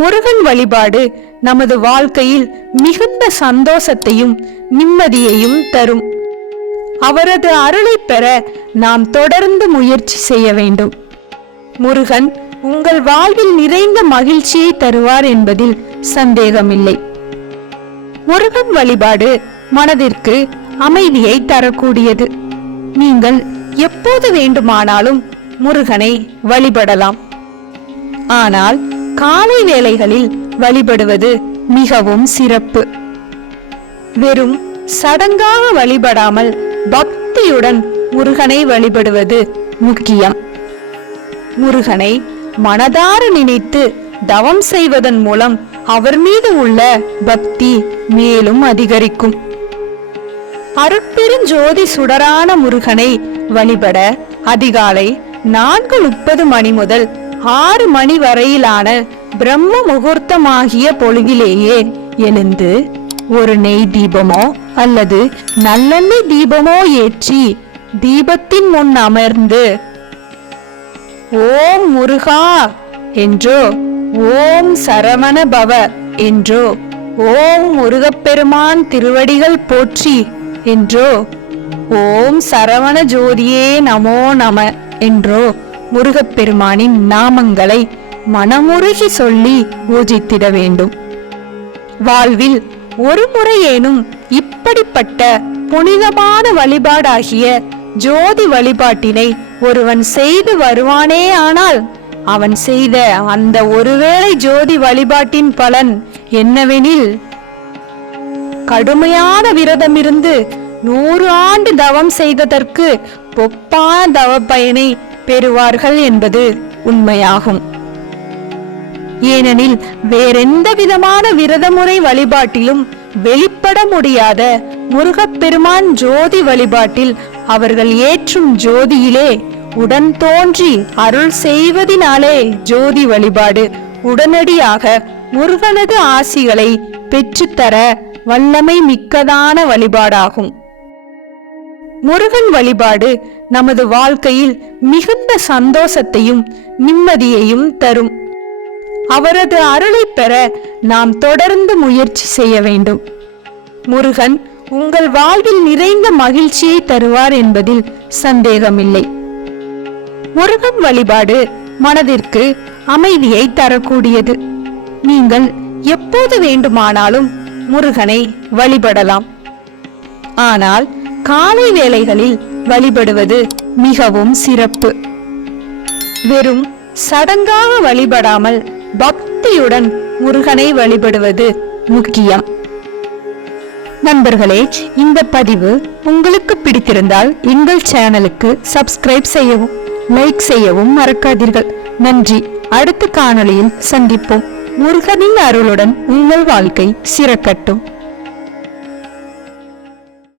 முருகன் வழிபாடு நமது வாழ்க்கையில் மிகுந்த சந்தோஷத்தையும் நிம்மதியையும் தரும். அவரது அருளை பெற நாம் தொடர்ந்து முயற்சி செய்ய வேண்டும். முருகன் உங்கள் வாழ்வில் நிறைந்த மகிழ்ச்சியை தருவார் என்பதில் சந்தேகமில்லை. முருகன் வழிபாடு மனதிற்கு அமைதியை தரக்கூடியது. நீங்கள் எப்போது வேண்டுமானாலும் முருகனை வழிபடலாம். ஆனால் காலை வேளைகளில் வழிபடுவது மிகவும் சிறப்பு. வெறும் சடங்காக வழிபடாமல் பக்தியுடன் முருகனை வழிபடுவது முக்கியம். முருகனை மனதார நினைத்து தவம் செய்வதன் மூலம் அவர் மீது உள்ள பக்தி மேலும் அதிகரிக்கும். அருட்பெருஞ்சோதி சுடரான முருகனை வழிபட அதிகாலை 4:30 மணி முதல் 6 மணி வரையிலான பிரம்ம முகூர்த்தமாகிய பொழுதிலேயே எழுந்து ஒரு நெய் தீபமோ அல்லது நல்லெண்ணெய் தீபமோ ஏற்றி தீபத்தின் முன் அமர்ந்து ஓம் முருகா என்றோ, ஓம் சரவண பவ என்றோ, ஓம் முருகப்பெருமான் திருவடிகள் போற்றி என்றோ, ஓம் சரவண ஜோதியே நமோ நம என்றோ முருகப்பெருமானின் நாமங்களை மனமுருகி சொல்லி பூஜித்திட வேண்டும். வாழ்வில் ஒரு முறையேனும் இப்படிப்பட்ட புனிதமான வழிபாடாகிய ஜோதி வழிபாட்டினை ஒருவன் செய்து வருவானே ஆனால் அவன் செய்த அந்த ஒருவேளை ஜோதி வழிபாட்டின் பலன் என்னவெனில், கடுமையான விரதமிருந்து 100 ஆண்டு தவம் செய்ததற்கு ஒப்பான தவ பயனை பெறுவார்கள் என்பது உண்மையாகும். ஏனெனில் வேறெந்த விதமான விரதமுறை வழிபாட்டிலும் வெளிப்பட முடியாத முருகப்பெருமான் ஜோதி வழிபாட்டில் அவர்கள் ஏற்றும் ஜோதியிலே உடன் தோன்றி அருள் செய்வதினாலே ஜோதி வழிபாடு உடனடியாக முருகனது ஆசிகளை பெற்றுத்தர வல்லமை மிக்கதான வழிபாடாகும். முருகன் வழிபாடு நமது வாழ்க்கையில் மிகுந்த சந்தோஷத்தையும் நிம்மதியையும் தரும். அவரது அருளை பெற நாம் தொடர்ந்து முயற்சி செய்ய வேண்டும். முருகன் உங்கள் வாழ்வில் நிறைந்த மகிழ்ச்சியை தருவார் என்பதில் சந்தேகமில்லை. முருகன் வழிபாடு மனதிற்கு அமைதியை தரக்கூடியது. நீங்கள் எப்போது வேண்டுமானாலும் முருகனை வழிபடலாம். ஆனால் காலை வேளைகளில் வழிபடுவது மிகவும் சிறப்பு. வெறும் சடங்காக வழிபடாமல் பக்தியுடன் முருகனை வழிபடுவது முக்கியம். நண்பர்களே, இந்த பதிவு உங்களுக்கு பிடித்திருந்தால் எங்கள் சேனலுக்கு சப்ஸ்கிரைப் செய்யவும், லைக் செய்யவும் மறக்காதீர்கள். நன்றி. அடுத்த காணொளியில் சந்திப்போம். முருகனின் அருளுடன் உங்கள் வாழ்க்கை சிறக்கட்டும்.